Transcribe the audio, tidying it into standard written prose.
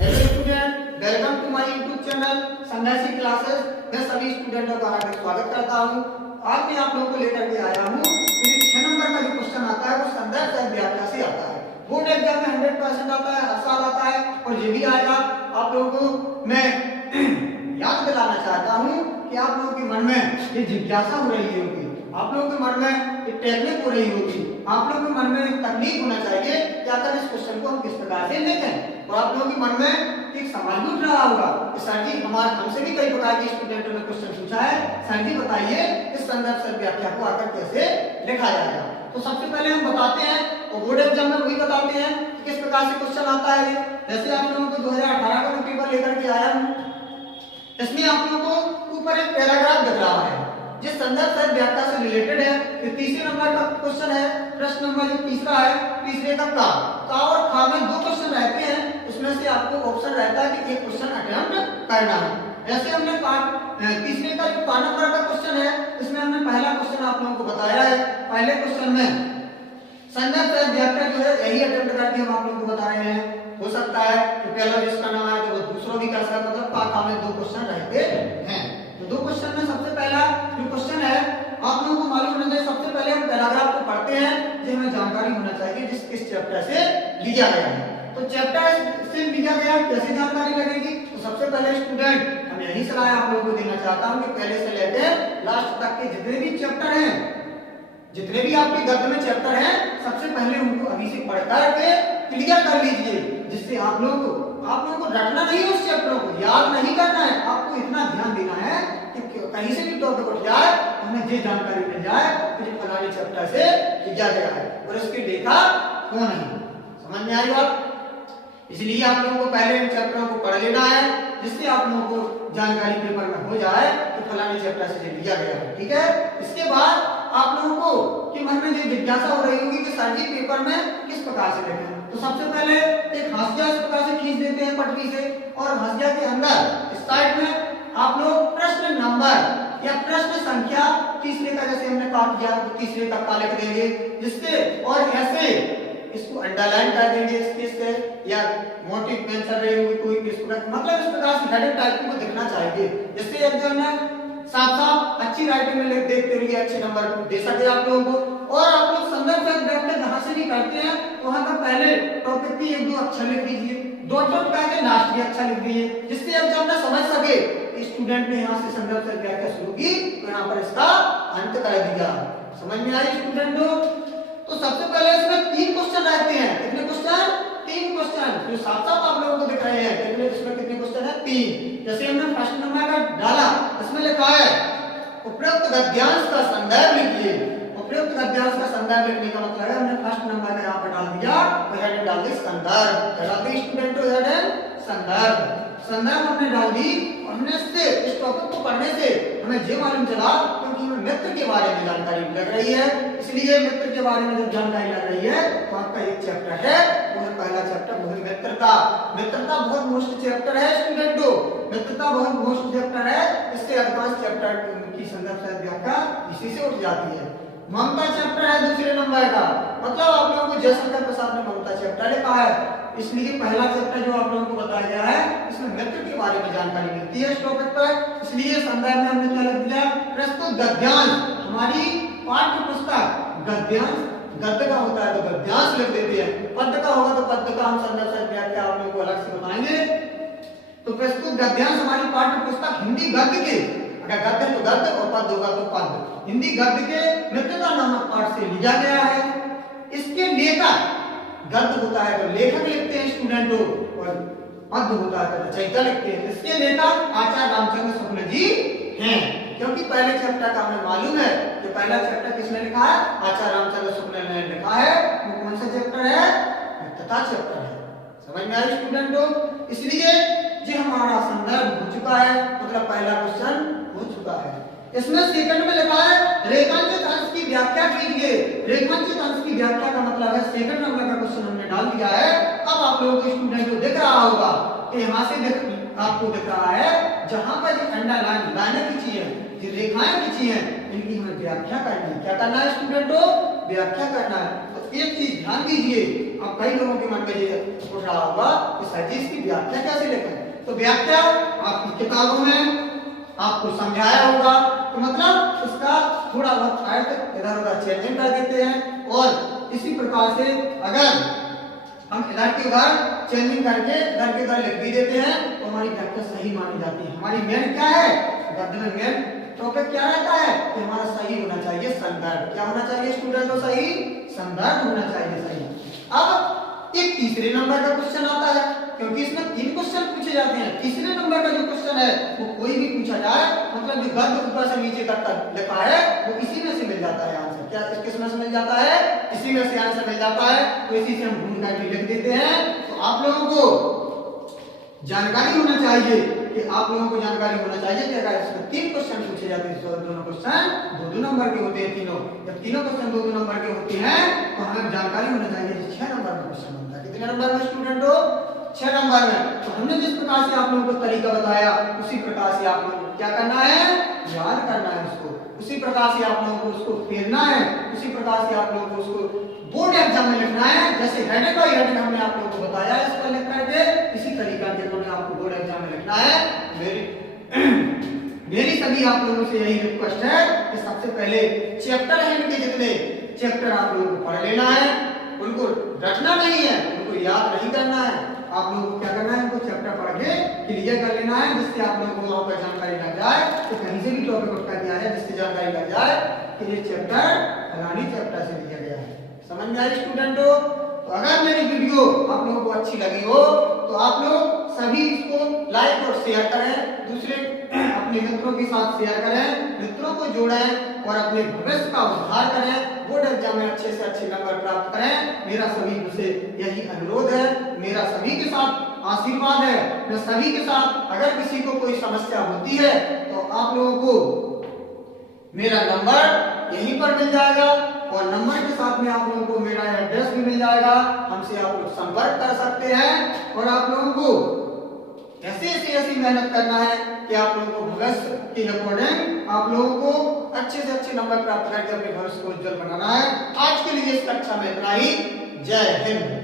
Hello student, welcome to my YouTube channel Sangharshi classes. मैं सभी स्टूडेंटों का हार्दिक स्वागत करता हूं। आज मैं आप लोगों को लेकर के आया हूं कि 6 नंबर का जो क्वेश्चन आता है वो संदर्भ सह व्याख्या से आता है। बोर्ड एग्जाम में 100% आता है, हर साल आता है और ये भी आएगा। आप लोगों को मैं याद दिलाना चाहता हूं कि आप लोगों के मन में ये जिज्ञासा हो रही होगी, आप लोगों के मन में एक टेक्निक हो रही होगी, आप लोगों के मन में एक तकनीक होना चाहिए कि आखिर इस क्वेश्चन को हम किस प्रकार से लिखें। और आप लोगों के मन में एक सवाल भी उठ रहा होगा कि सर जी हमसे भी कई प्रकार के स्टूडेंटों ने क्वेश्चन पूछा है, सर जी बताइए इस संदर्भ सह व्याख्या को आकर कैसे लिखा जाएगा। तो सबसे पहले हम बताते हैं और बोर्ड एग्जाम में वही बताते हैं कि किस प्रकार से क्वेश्चन आता है। जैसे आप लोगों को 2018 का पेपर लेकर के आया हूं, इसमें आप लोगों को ऊपर एक पैराग्राफ दिख रहा है जिस संदर्भ सह व्याख्या से रिलेटेड है। ये तीसरे नंबर का क्वेश्चन है। प्रश्न नंबर जो तीसरा है, तीसरे का का और खा में दो क्वेश्चन रहते हैं। इसमें से आपको ऑप्शन रहता है कि एक क्वेश्चन अटेम्प्ट करना है। ऐसे हमने तीसरे का जो का नंबर का क्वेश्चन है, इसमें हमने पहला क्वेश्चन आप लोगों को बताया है। पहले क्वेश्चन में संदर्भ सह व्याख्या जो है यही अटेम्प्ट करके हम आप लोगों को बता रहे हैं। हो सकता है कि पहला जिसका नाम है तो वो दूसरा भी कर सकता है। मतलब का में दो क्वेश्चन रहते हैं। तो दो क्वेश्चन में सबसे पहला जो क्वेश्चन है आप लोगों को मालूम होना चाहिए। सबसे पहले हम पैराग्राफ को पढ़ते हैं जो हमें जानकारी होना चाहिए जिस किस चैप्टर से लिया गया है। तो चैप्टर से लिया गया कैसे जानकारी लगेगी। तो सबसे पहले स्टूडेंट हम यही सलाह आप लोगों को देना चाहता हूं कि पहले से लेकर लास्ट तक के जितने भी चैप्टर हैं, जितने भी आपके गद्य में चैप्टर हैं, सबसे पहले उनको अभी से पढ़ करके क्लियर कर लीजिए, जिससे आप लोगों को रटना नहीं है, उस चैप्टर को याद नहीं करना है। आपको इतना ध्यान देना है कि कहीं से भी टॉपिक उठ जाए हमें ये जानकारी मिल जाए कि ये फलाने चैप्टर से लिया गया है और इसके लेखक कौन है। समझ में आई बात। इसलिए आप लोगों को पहले इन चैप्टरों को पढ़ लेना है जिससे आप लोगों को जानकारी पेपर में हो जाए कि फलाने चैप्टर से लिया गया है। ठीक है। इसके बाद आप लोगों को कि मन में ये जिज्ञासा हो रही होगी कि सर जी पेपर में किस प्रकार से लिखें। तो सबसे पहले एक हंसिया इस प्रकार से खींच देते हैं पटरी से और हंसिया के अंदर इस साइड में आप लोग प्रश्न नंबर या प्रश्न संख्या तीसरे का जैसे हमने काम किया तो तीसरे तक का लिख देंगे, जिससे और ऐसे इसको अंडरलाइन कर देंगे इसके से या मोटी पेन चल रही होगी कोई किस प्रकार, मतलब इस प्रकार से हेडिंग टाइप को दिखना चाहिए जिससे एग्जाम में साफ साफ अच्छी राइटिंग में लिख देखते हुए अच्छे नंबर दे सके आप लोगों को। और आप लोग संदर्भ सह व्याख्या जहां से भी करते हैं वहां का पहले टॉपिक की एक दो अक्षर लिख दीजिए, दो टॉपिक के लास्ट के अक्षर लिख दीजिए, जिससे एग्जाम में समझ सके स्टूडेंट ने यहाँ से संदर्भ सह व्याख्या शुरू की तो यहाँ पर इसका अंत कर दिया। समझ में आई स्टूडेंटों। तो सबसे पहले इसमें 3 क्वेश्चन रहते हैं। कितने क्वेश्चन? 3 क्वेश्चन जो साफ साफ आप लोगों को दिख रहे हैं। कितने इसमें कितने क्वेश्चन है? 3। जैसे हमने फर्स्ट नंबर का डाला, इसमें लिखा है उपरोक्त गद्यांश का संदर्भ लिखिए। उपरोक्त गद्यांश का संदर्भ लिखने का मतलब है हमने फर्स्ट नंबर का यहाँ पर डाल दिया और हेडिंग डाल दी संदर्भ। डाल दी स्टूडेंटों हेडिंग संदर्भ। संदर्भ हमने डाल दी और हमने इससे इस टॉपिक को पढ़ने से हमें ये मालूम चला क्योंकि हमें मित्र के बारे में जानकारी लग रही है, इसलिए मित्र के बारे में जब जानकारी लग रही है तो आपका एक चैप्टर है वो है पहला चैप्टर वो है मित्रता। मित्रता बहुत मोस्ट चैप्टर है स्टूडेंटों, मित्रता बहुत मोस्ट चैप्टर है। इससे अधिकांश चैप्टर की संदर्भ सह व्याख्या इसी से उठ जाती है। ममता चैप्टर है दूसरे नंबर का, मतलब आप लोगों को जयशंकर प्रसाद ने ममता चैप्टर लिखा है, इसलिए पहला चैप्टर जो आप लोगों को बताया गया है इसमें मित्र के बारे में जानकारी मिलती है इस टॉपिक पर। इसलिए संदर्भ में हमने क्या लिख दिया? प्रस्तुत गद्यांश। हमारी पाठ्य पुस्तक गद्यांश गद्य का होता है तो गद्यांश लिख देते हैं, पद्य का होगा तो पद्य का हम संदर्भ सह व्याख्या आप लोगों को अलग से बताएंगे। तो प्रस्तुत गद्यांश हमारी पाठ्य पुस्तक हिंदी गद्य के, अगर गद्य तो गद्य और पद्य होगा तो पद्य, हिंदी गद्य के मित्रता नामक पाठ से लिया गया है। इसके लेखक गद्य होता है तो लेखक लिखते हैं स्टूडेंटों और पद्य होता है तो रचयिता लिखते हैं। इसके लेखक आचार्य रामचंद्र शुक्ल जी हैं, क्योंकि पहले चैप्टर का हमें मालूम है कि पहला चैप्टर किसने लिखा है? आचार्य रामचंद्र शुक्ल ने लिखा है। वो कौन सा चैप्टर है? मित्रता चैप्टर है। समझ में आई स्टूडेंटों। इसलिए ये हमारा संदर्भ हो चुका है, मतलब पहला क्वेश्चन हो चुका है। इसमें सेकंड में लिखा है रेखांकित अंश की व्याख्या कीजिए। रेखांकित अंश की व्याख्या का मतलब है सेकंड नंबर का क्वेश्चन हमने डाल दिया है। अब आप लोगों को स्टूडेंट को दिख रहा होगा कि यहाँ से आपको दिख रहा है जहां पर ये अंडरलाइन लाइनें खींची है, ये रेखाएं खींची हैं, इनकी हमें व्याख्या करनी है। क्या करना है स्टूडेंटों? व्याख्या करना है। तो एक चीज ध्यान दीजिए, अब कई लोगों के मन में ये उठ रहा होगा कि सर जी इसकी व्याख्या कैसे लिखें। तो व्याख्या आपकी किताबों में आपको समझाया होगा, तो मतलब उसका थोड़ा बहुत अर्थ इधर उधर चेंजिंग कर देते हैं और इसी प्रकार से अगर हम इधर के उधर चेंजिंग करके इधर के उधर लिख भी देते हैं तो हमारी व्याख्या सही मानी जाती है। हमारी मेन क्या है, गद्य में मेन टॉपिक क्या रहता है कि हमारा सही होना चाहिए संदर्भ। क्या होना चाहिए स्टूडेंट को, सही संदर्भ होना चाहिए सही। अब एक तीसरे नंबर का क्वेश्चन आता है, क्योंकि इसमें 3 क्वेश्चन पूछे जाते हैं। तीसरे नंबर का जो क्वेश्चन है वो कोई भी पूछा जाए, मतलब जो गद्य ऊपर से नीचे तक का लिखा है वो इसी में से मिल जाता है आंसर। क्या किस में से मिल जाता है, इसी में से आंसर मिल जाता है। तो इसी से हम ढूंढ कर लिख देते हैं। तो आप लोगों को जानकारी होना चाहिए कि आप लोगों को जानकारी होना चाहिए कि अगर इसमें 3 क्वेश्चन पूछे जाते हैं तो दोनों क्वेश्चन 2-2 नंबर के होते हैं तीनों। जब तीनों क्वेश्चन 2-2 नंबर के होते हैं तो हमें जानकारी होना चाहिए 6 नंबर का क्वेश्चन बनता है। कितने नंबर में स्टूडेंटों, 6 नंबर में। तो हमने जिस प्रकार से आप लोगों को तरीका बताया उसी प्रकार से आप लोगों को क्या करना है, याद करना है उसको। उसी प्रकार से आप लोगों को उसको फेरना है, उसी प्रकार से आप लोगों को उसको बोर्ड एग्जाम में लिखना है। जैसे हेडिंग बाय हेडिंग हमने आप लोगों को बताया है, इसको लिख करके इसी तरीका के हमने आपको बोर्ड एग्जाम में लिखना है। मेरी सभी आप लोगों से यही रिक्वेस्ट है कि सबसे पहले चैप्टर है इनके जितने चैप्टर आप लोगों को पढ़ लेना है, उनको रटना नहीं है, उनको याद नहीं करना है। आप लोगों को क्या करना है, उनको चैप्टर पढ़ के क्लियर कर लेना है, जिससे आप लोगों को वहां पर जानकारी लग जाए कि कहीं से भी टॉपिक उठ कर दिया है, जिससे जानकारी लग जाए कि ये चैप्टर फलानी चैप्टर से लिया गया है। समझ में आई स्टूडेंटों? तो अगर मेरी वीडियो आप लोगों को अच्छी लगी हो तो आप लोग सभी इसको लाइक और शेयर करें, दूसरे अपने मित्रों के साथ शेयर करें, मित्रों को जोड़ें और अपने भविष्य का उद्धार करें, बोर्ड एग्जाम में अच्छे से अच्छे नंबर प्राप्त करें। मेरा सभी से यही अनुरोध है, मेरा सभी के साथ आशीर्वाद है। मैं सभी के साथ अगर किसी को कोई समस्या होती है तो आप लोगों को मेरा नंबर यहीं पर मिल जाएगा और नंबर के साथ में आप लोगों को मेरा एड्रेस भी मिल जाएगा। हमसे आप लोग संपर्क कर सकते हैं और आप लोगों को ऐसी मेहनत करना है कि आप लोगों को भविष्य के अकॉर्डिंग आप लोगों को अच्छे से अच्छे नंबर प्राप्त करके अपने भविष्य को उज्जवल बनाना है। आज के लिए इस कक्षा में इतना ही। जय हिंद।